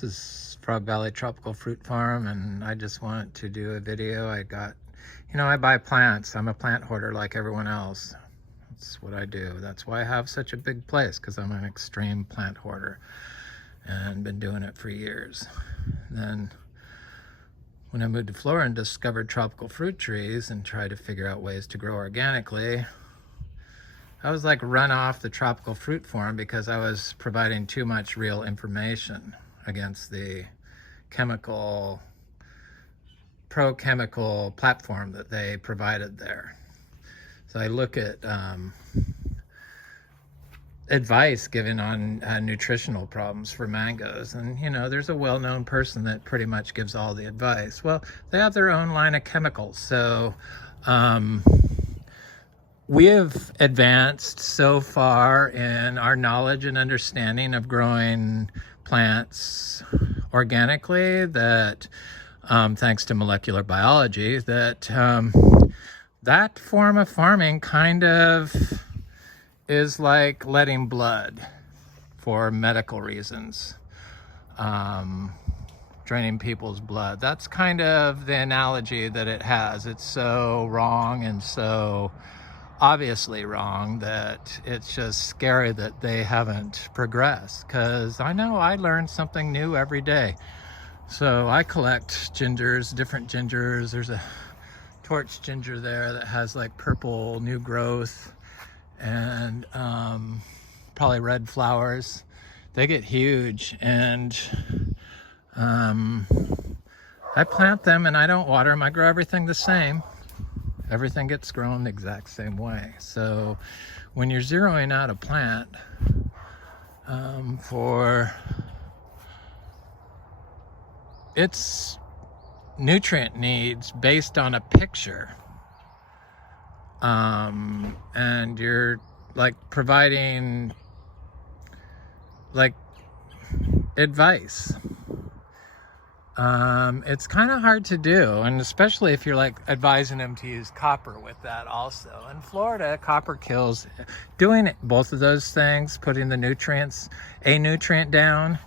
This is Frog Valley Tropical Fruit Farm, and I just wanted to do a video. I buy plants. I'm a plant hoarder like everyone else. That's what I do. That's why I have such a big place, because I'm an extreme plant hoarder and been doing it for years. Then when I moved to Florida and discovered tropical fruit trees and tried to figure out ways to grow organically, I was like run off the tropical fruit farm because I was providing too much real information against the pro-chemical platform that they provided there. So I look at advice given on nutritional problems for mangoes, and there's a well-known person that pretty much gives all the advice. Well, they have their own line of chemicals. So we have advanced so far in our knowledge and understanding of growing plants organically that thanks to molecular biology, that that form of farming kind of is like letting blood for medical reasons, draining people's blood. That's kind of the analogy that it has. It's so wrong and so obviously wrong that it's just scary that they haven't progressed, because I know I learn something new every day. So I collect gingers, different gingers. There's a torch ginger there that has like purple new growth and probably red flowers. They get huge, and I plant them and I don't water them. I grow everything the same. Everything gets grown the exact same way. So when you're zeroing out a plant for its nutrient needs based on a picture, and you're like providing like advice, it's kind of hard to do, and especially if you're like advising them to use copper with that also. In Florida, copper kills. Doing both of those things, putting the nutrients, a nutrient down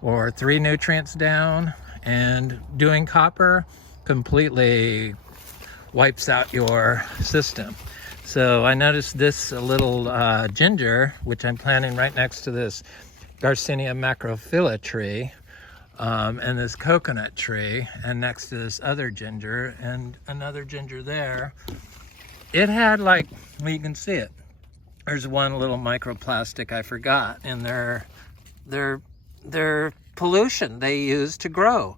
or 3 nutrients down, and doing copper completely wipes out your system. So I noticed this little ginger, which I'm planting right next to this Garcinia macrophylla tree, and this coconut tree, and next to this other ginger and another ginger there. It had like, well, you can see it. There's one little microplastic I forgot in their pollution they use to grow.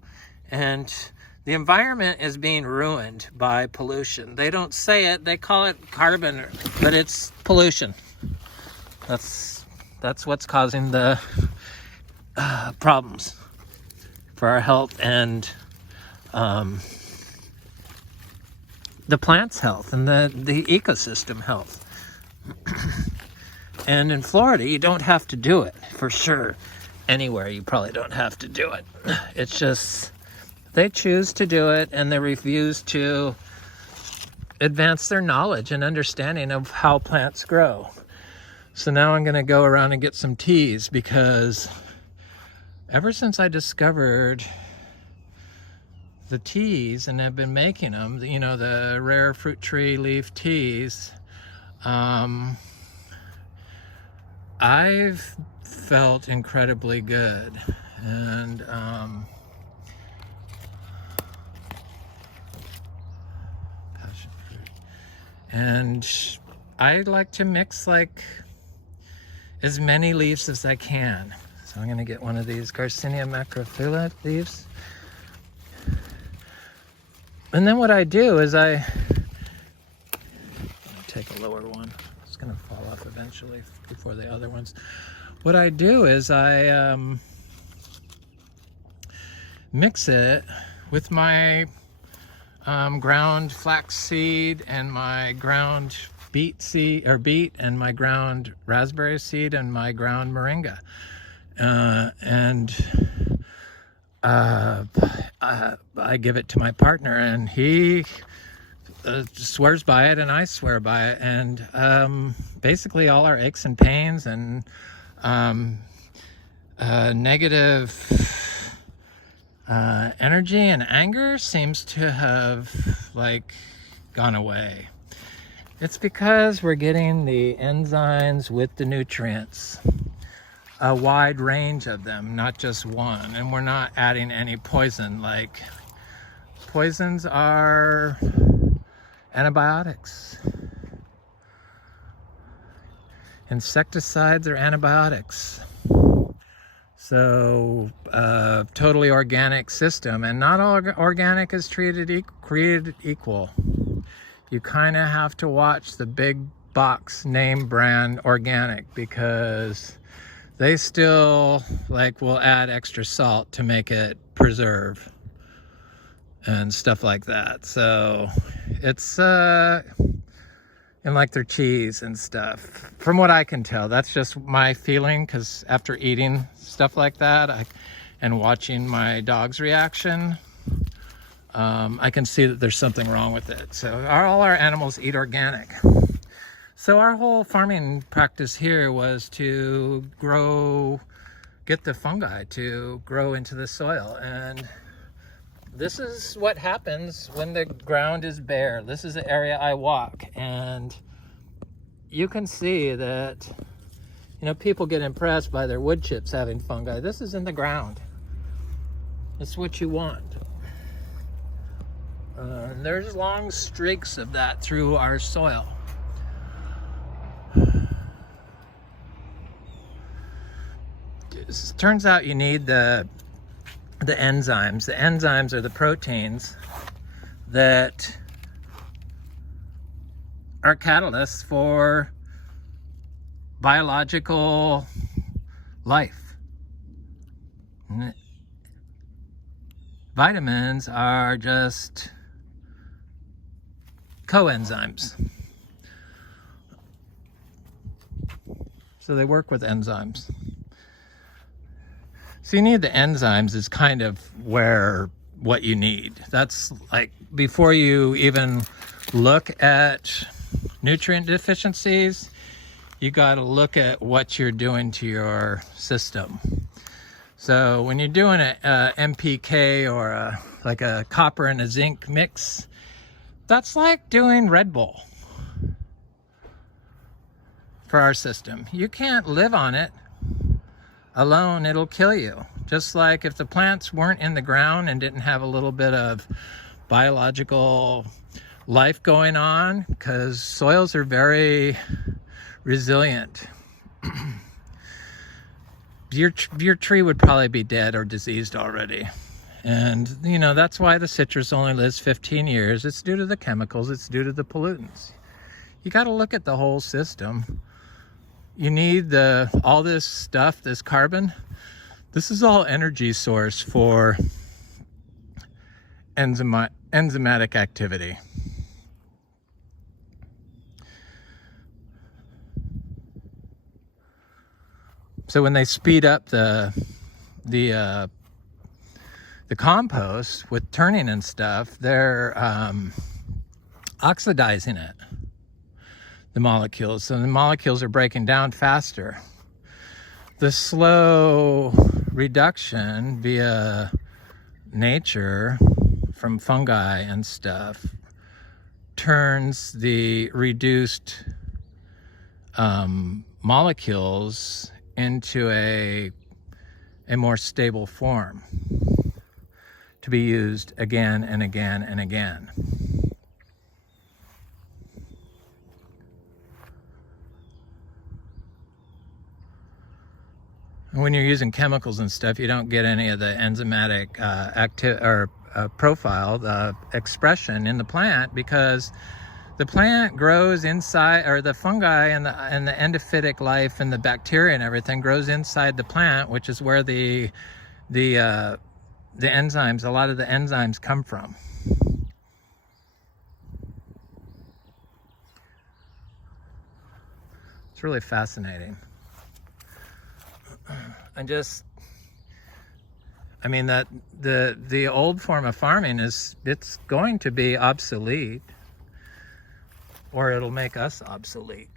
And the environment is being ruined by pollution. They don't say it, they call it carbon, but it's pollution. That's what's causing the problems for our health and the plant's health and the ecosystem health. And in Florida, you don't have to do it, for sure. Anywhere, you probably don't have to do it. It's just, they choose to do it, and they refuse to advance their knowledge and understanding of how plants grow. So now I'm going to go around and get some teas, because ever since I discovered the teas and have been making them, the rare fruit tree leaf teas, I've felt incredibly good. And passion fruit. And I like to mix like as many leaves as I can. So I'm going to get one of these Garcinia macrophylla leaves. And then what I do is I take a lower one. It's going to fall off eventually before the other ones. What I do is I mix it with my ground flax seed and my ground beet and my ground raspberry seed and my ground moringa. I give it to my partner, and he swears by it, and I swear by it. And basically all our aches and pains and negative energy and anger seems to have like gone away. It's because we're getting the enzymes with the nutrients, a wide range of them, not just one, and we're not adding any poison. Like poisons are antibiotics. Insecticides are antibiotics. So totally organic system, and not all organic is created equal. You kind of have to watch the big box name brand organic, because they still like will add extra salt to make it preserve and stuff like that. So it's and like their cheese and stuff, from what I can tell. That's just my feeling, because after eating stuff like that and watching my dog's reaction, I can see that there's something wrong with it. So all our animals eat organic. So our whole farming practice here was to get the fungi to grow into the soil. And this is what happens when the ground is bare. This is the area I walk, and you can see that, you know, people get impressed by their wood chips having fungi. This is in the ground. That's what you want. There's long streaks of that through our soil. It turns out you need the enzymes. The enzymes are the proteins that are catalysts for biological life. Vitamins are just coenzymes. So they work with enzymes. So you need the enzymes is kind of what you need. That's like before you even look at nutrient deficiencies, you got to look at what you're doing to your system. So when you're doing a MPK or like a copper and a zinc mix, that's like doing Red Bull for our system. You can't live on it alone, it'll kill you. Just like if the plants weren't in the ground and didn't have a little bit of biological life going on, because soils are very resilient. Your tree would probably be dead or diseased already. And you know, that's why the citrus only lives 15 years. It's due to the chemicals, it's due to the pollutants. You got to look at the whole system. You need all this stuff, this carbon. This is all energy source for enzymatic activity. So when they speed up the compost with turning and stuff, they're oxidizing it, the molecules. So the molecules are breaking down faster. The slow reduction via nature from fungi and stuff turns the reduced molecules into a more stable form to be used again and again and again. And when you're using chemicals and stuff, you don't get any of the enzymatic profile, the expression in the plant, because the plant grows inside, or the fungi and the endophytic life and the bacteria and everything grows inside the plant, which is where the enzymes, a lot of the enzymes come from. It's really fascinating. And I mean, that the old form of farming it's going to be obsolete, or it'll make us obsolete.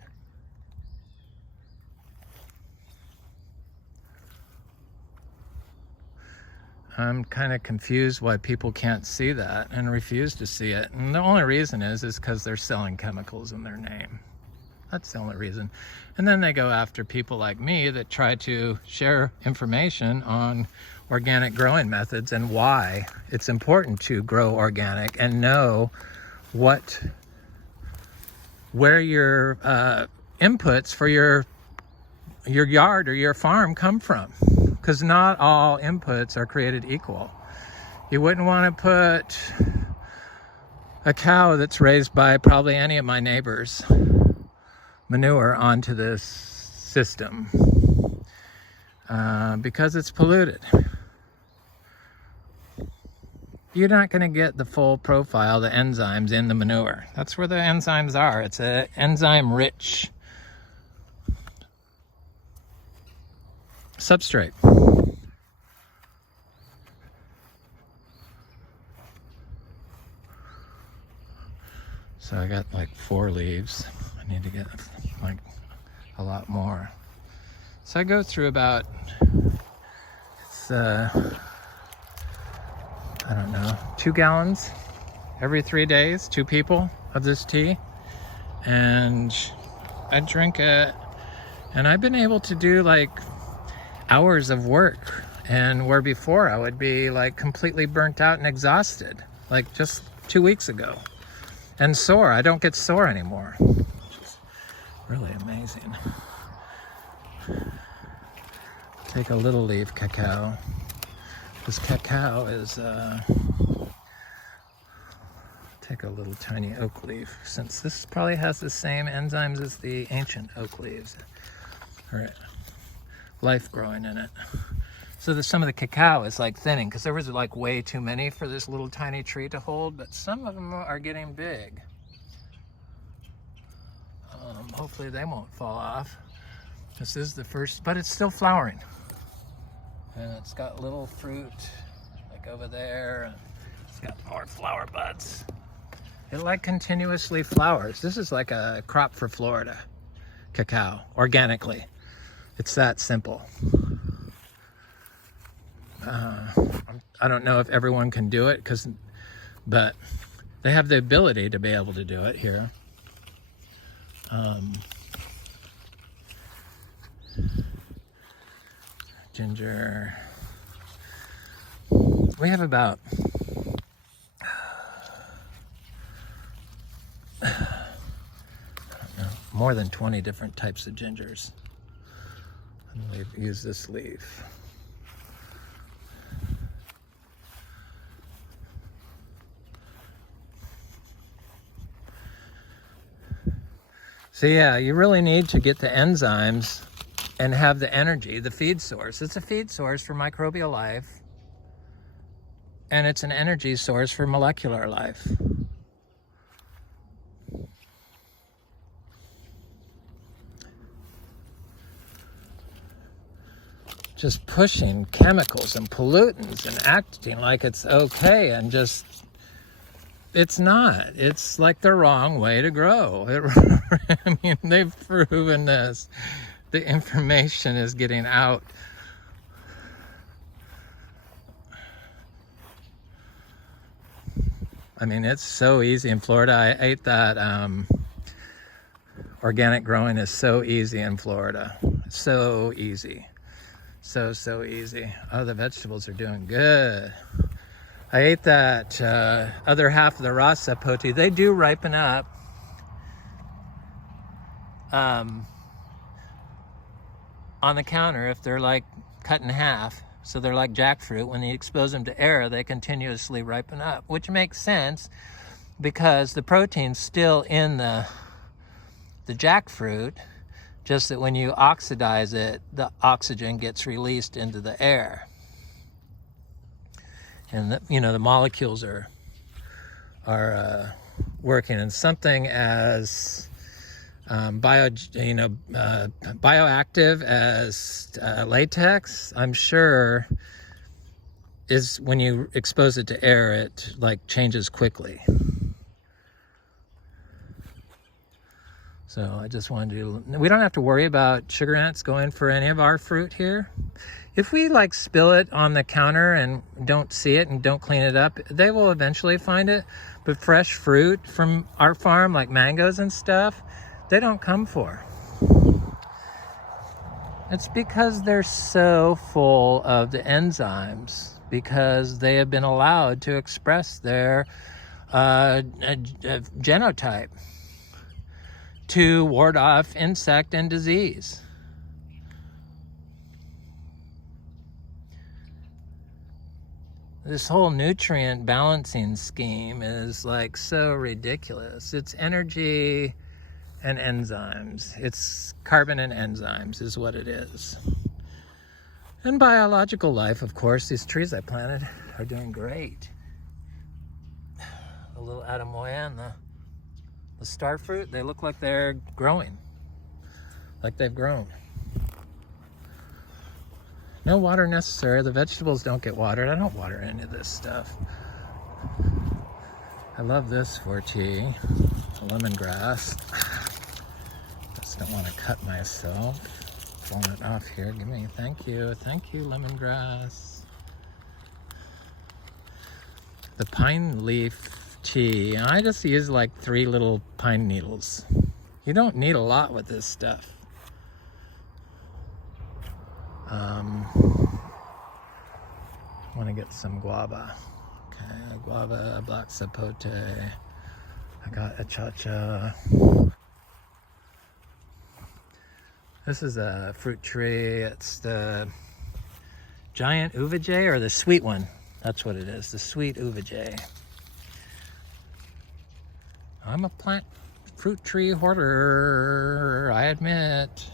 I'm kind of confused why people can't see that and refuse to see it. And the only reason is because they're selling chemicals in their name. That's the only reason. And then they go after people like me that try to share information on organic growing methods and why it's important to grow organic and know where your inputs for your yard or your farm come from, because not all inputs are created equal. You wouldn't want to put a cow that's raised by probably any of my neighbors' manure onto this system because it's polluted. You're not going to get the full profile, the enzymes in the manure. That's where the enzymes are. It's an enzyme-rich substrate. So I got like 4 leaves. I need to get like a lot more. So I go through about, I don't know, 2 gallons every 3 days, 2 people of this tea. And I drink it, and I've been able to do like hours of work, and where before I would be like completely burnt out and exhausted, like just 2 weeks ago. And sore. I don't get sore anymore, which is really amazing. Take a little leaf cacao. This cacao is, take a little tiny oak leaf, since this probably has the same enzymes as the ancient oak leaves, or life growing in it. So some of the cacao is like thinning, because there was like way too many for this little tiny tree to hold, but some of them are getting big. Hopefully they won't fall off. This is the first, but it's still flowering. And it's got little fruit like over there, and it's got more flower buds. It like continuously flowers. This is like a crop for Florida, cacao, organically. It's that simple. I don't know if everyone can do it, but they have the ability to be able to do it here. Ginger. We have about more than 20 different types of gingers. And we've used this leaf. So yeah, you really need to get the enzymes and have the energy, the feed source. It's a feed source for microbial life, and it's an energy source for molecular life. Just pushing chemicals and pollutants and acting like it's okay, and just, it's not. It's like the wrong way to grow. I mean, they've proven this. The information is getting out. I mean, it's so easy in Florida. I ate that. Organic growing is so easy in Florida. So easy. So easy. Oh, the vegetables are doing good. I ate that other half of the raw sapote. They do ripen up. On the counter if they're like cut in half. So they're like jackfruit. When you expose them to air, they continuously ripen up, which makes sense because the protein's still in the jackfruit, just that when you oxidize it, the oxygen gets released into the air. And the molecules are working, and something as bioactive as latex, I'm sure, is when you expose it to air, it like changes quickly. So So I just wanted to, we don't have to worry about sugar ants going for any of our fruit here. If we like spill it on the counter and don't see it and don't clean it up, they will eventually find it. But fresh fruit from our farm, like mangoes and stuff, they don't come for. It's because they're so full of the enzymes, because they have been allowed to express their genotype to ward off insect and disease. This whole nutrient balancing scheme is like so ridiculous. It's energy and enzymes. It's carbon and enzymes is what it is. And biological life, of course. These trees I planted are doing great. The little Adamoya and the star fruit, they look like they're growing. Like they've grown. No water necessary. The vegetables don't get watered. I don't water any of this stuff. I love this for tea. Lemongrass. Just don't want to cut myself. Pulling it off here. Give me, thank you, lemongrass. The pine leaf tea. I just use like 3 little pine needles. You don't need a lot with this stuff. I want to get some guava. Okay, guava, black sapote. I got a cha-cha. This is a fruit tree. It's the giant uvaje, or the sweet one. That's what it is, the sweet uvaje. I'm a plant fruit tree hoarder, I admit.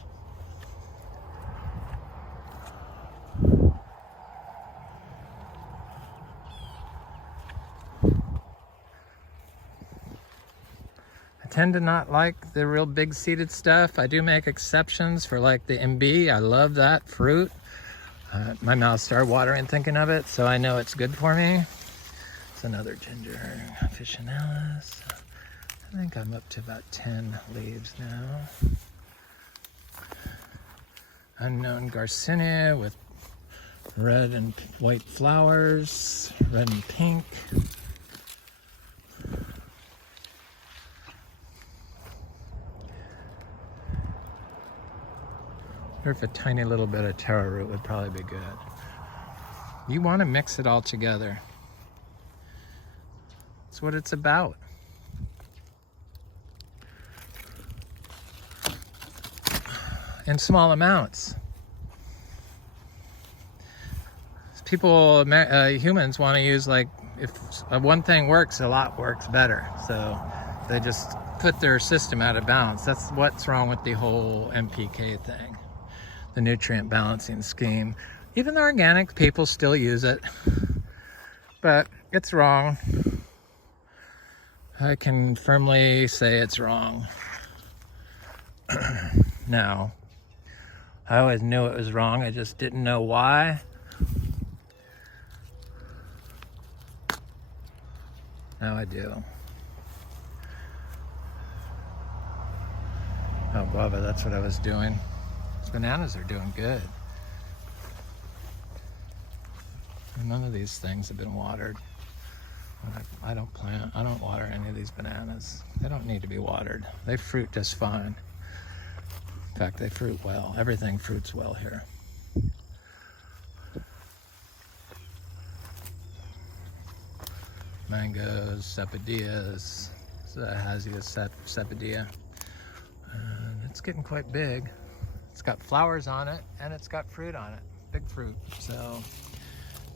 I tend to not like the real big seeded stuff. I do make exceptions for like the MB. I love that fruit. My mouth started watering thinking of it, so I know it's good for me. It's another ginger officinalis. I think I'm up to about 10 leaves now. Unknown Garcinia with red and white flowers, red and pink. I wonder if a tiny little bit of taro root would probably be good. You want to mix it all together. That's what it's about. In small amounts. People, humans want to use, like, if one thing works, a lot works better. So they just put their system out of balance. That's what's wrong with the whole NPK thing. The nutrient balancing scheme. Even the organic people still use it, but it's wrong. I can firmly say it's wrong. Now, I always knew it was wrong, I just didn't know why. Now I do. Oh, guava, that's what I was doing. Bananas are doing good. None of these things have been watered. I don't water any of these bananas. They don't need to be watered. They fruit just fine. In fact, they fruit well. Everything fruits well here. Mangoes, sapodillas. This is a Hazia sapodilla. And it's getting quite big. It's got flowers on it, and it's got fruit on it, big fruit. So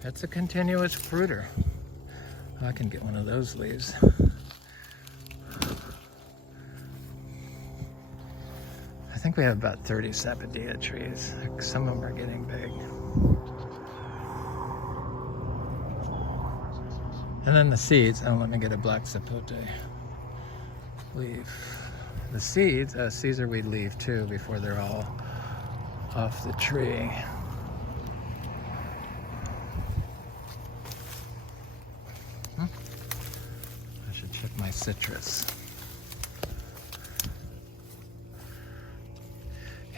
it's a continuous fruiter. I can get one of those leaves. I think we have about 30 sapodilla trees. Some of them are getting big. And then the seeds, oh, let me get a black sapote leaf. The seeds, Caesar weed leaf too, before they're all off the tree. I should check my citrus.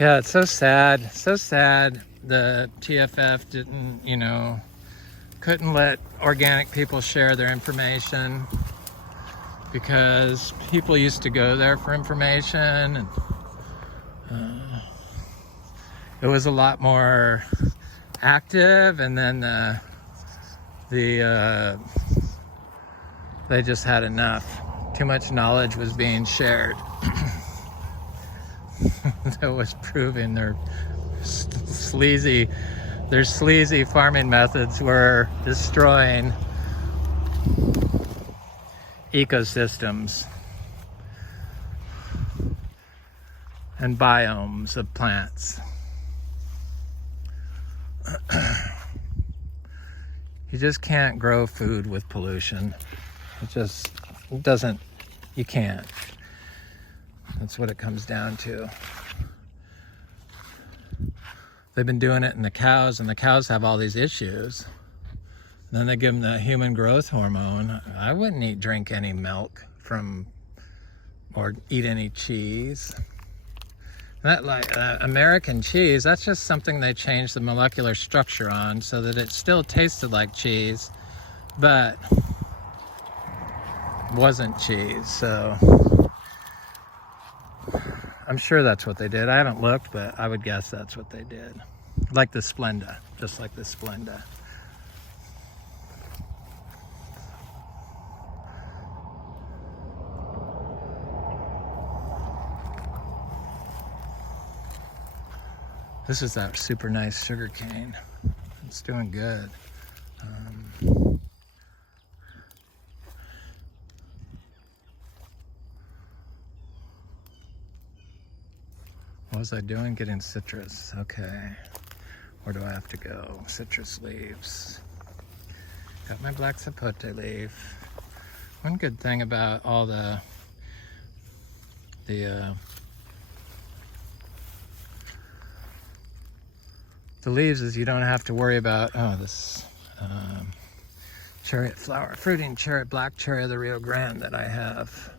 Yeah, it's so sad. So sad the TFF didn't, you know, couldn't let organic people share their information, because people used to go there for information, and it was a lot more active, and then they just had enough. Too much knowledge was being shared. That was proving their sleazy farming methods were destroying ecosystems and biomes of plants. You just can't grow food with pollution. It just doesn't, you can't. That's what it comes down to. They've been doing it in the cows, and the cows have all these issues. Then they give them the human growth hormone. I wouldn't drink any milk from, or eat any cheese. That, like American cheese, that's just something they changed the molecular structure on so that it still tasted like cheese, but wasn't cheese. So I'm sure that's what they did. I haven't looked, but I would guess that's what they did. Like the Splenda, just like the Splenda. This is that super nice sugar cane. It's doing good. What was I doing? Getting citrus. Okay. Where do I have to go? Citrus leaves. Got my black sapote leaf. One good thing about all the leaves is you don't have to worry about, this chariot flower, fruiting chariot, black cherry of the Rio Grande that I have.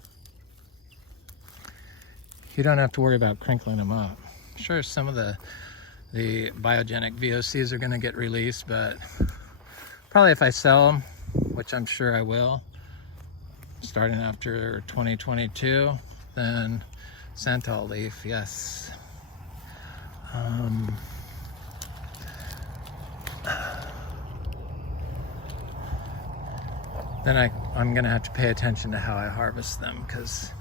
You don't have to worry about crinkling them up. Sure, some of the biogenic VOCs are going to get released, but probably if I sell them, which I'm sure I will, starting after 2022, then Santal leaf, yes. Then I'm going to have to pay attention to how I harvest them, because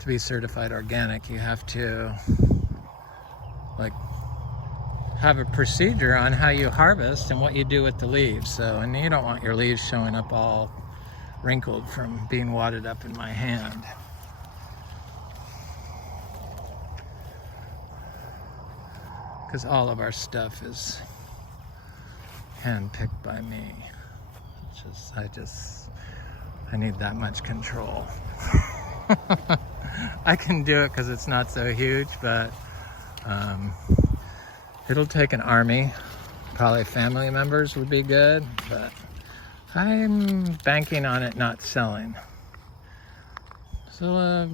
to be certified organic, you have to like have a procedure on how you harvest and what you do with the leaves. So, and you don't want your leaves showing up all wrinkled from being wadded up in my hand. Because all of our stuff is hand-picked by me. I need that much control. I can do it because it's not so huge, but it'll take an army. Probably family members would be good, but I'm banking on it not selling. So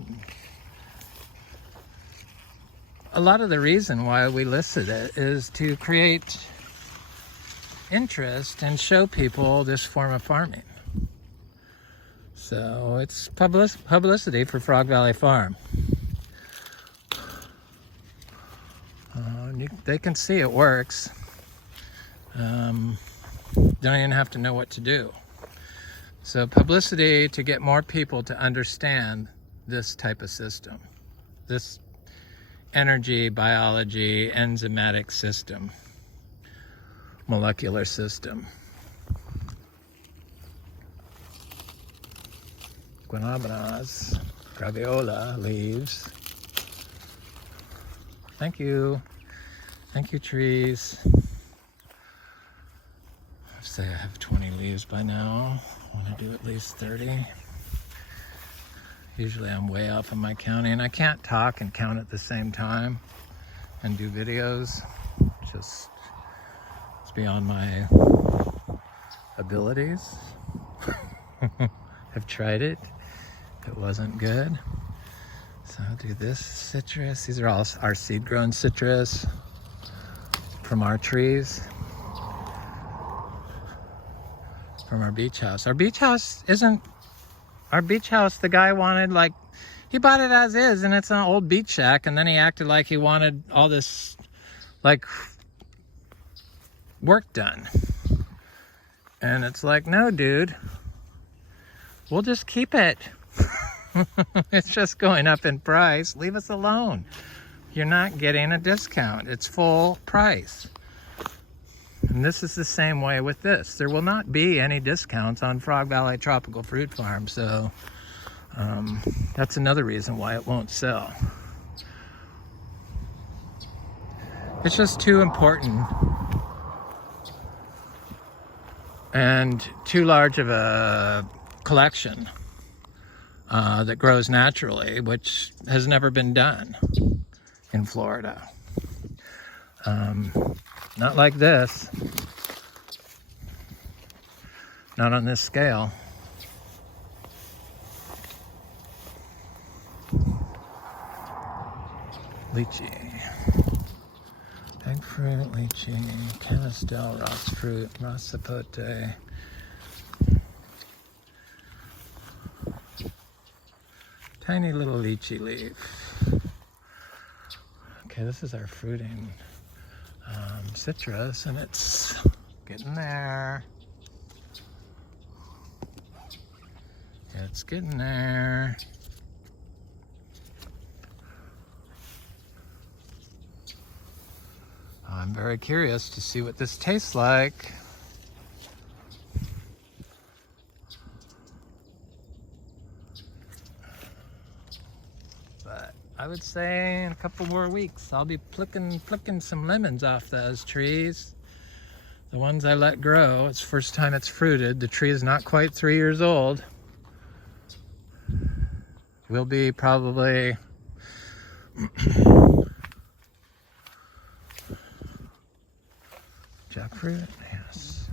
a lot of the reason why we listed it is to create interest and show people this form of farming. So it's publicity for Frog Valley Farm. They can see it works. Don't even have to know what to do. So publicity to get more people to understand this type of system, this energy, biology, enzymatic system, molecular system. Guanabana's, graviola leaves. Thank you. Thank you, trees. I'd say I have 20 leaves by now. I want to do at least 30. Usually I'm way off on my counting. I can't talk and count at the same time and do videos. It's beyond my abilities. I've tried it. It wasn't good. So I'll do this citrus. These are all our seed-grown citrus from our trees, from our beach house. Our beach house isn't, our beach house, the guy wanted, like, he bought it as is, and it's an old beach shack, and then he acted like he wanted all this, like, work done. And it's like, no, dude, we'll just keep it. It's just going up in price. Leave us alone. You're not getting a discount. It's full price. And this is the same way with this. There will not be any discounts on Frog Valley Tropical Fruit Farm. So that's another reason why it won't sell. It's just too important and too large of a collection that grows naturally, which has never been done in Florida. Not like this. Not on this scale. Lychee. Egg fruit, lychee, canistel, ross fruit, ross sapote. Tiny little lychee leaf. Okay, this is our fruiting citrus, and it's getting there. It's getting there. I'm very curious to see what this tastes like. But I would say in a couple more weeks, I'll be plucking some lemons off those trees. The ones I let grow. It's the first time it's fruited. The tree is not quite 3 years old. Will be probably jackfruit, yes.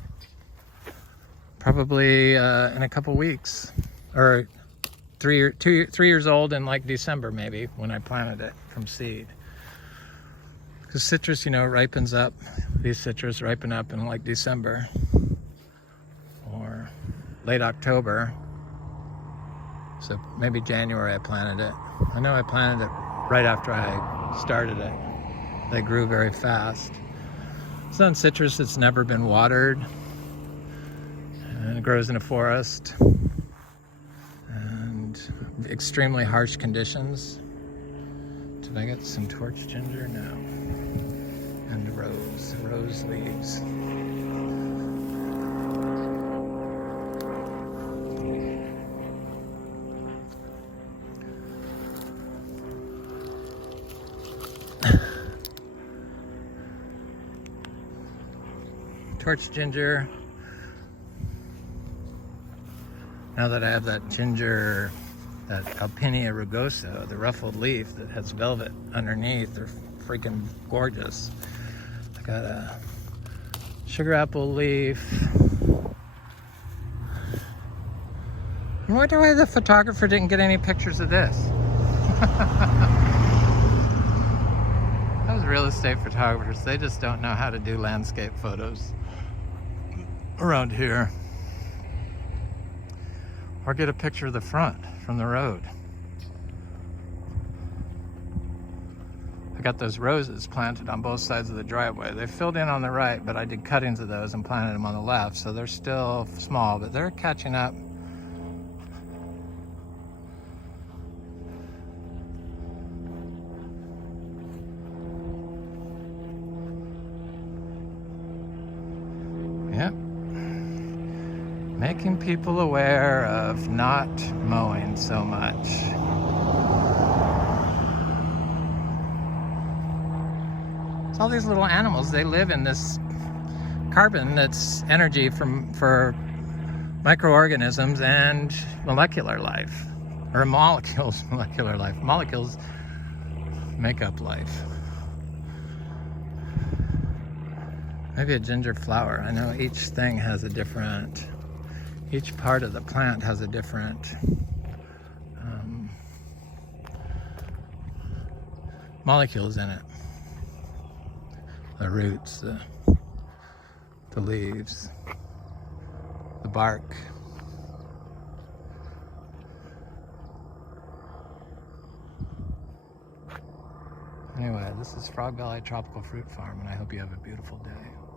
Probably in a couple weeks, or 3 years old in like December maybe, when I planted it from seed. Because citrus, you know, ripens up. These citrus ripen up in like December or late October. So maybe January I planted it. I know I planted it right after I started it. They grew very fast. It's on citrus that's never been watered. And it grows in a forest. And extremely harsh conditions. Did I get some torch ginger? No. And rose leaves. Torch ginger. Now that I have that ginger, that Alpinia Rugosa, the ruffled leaf that has velvet underneath, they're freaking gorgeous. I got a sugar apple leaf. I wonder why the photographer didn't get any pictures of this. Those real estate photographers, they just don't know how to do landscape photos around here. Or get a picture of the front from the road. I got those roses planted on both sides of the driveway. They filled in on the right, but I did cuttings of those and planted them on the left, so they're still small, but they're catching up. Yep. Making people aware of not mowing so much. It's all these little animals, they live in this carbon that's energy for microorganisms and molecular life. Or molecules, molecular life. Molecules make up life. Maybe a ginger flower. I know each thing has a different, each part of the plant has a different molecules in it. The roots, the leaves, the bark. Anyway, this is Frog Valley Tropical Fruit Farm, and I hope you have a beautiful day.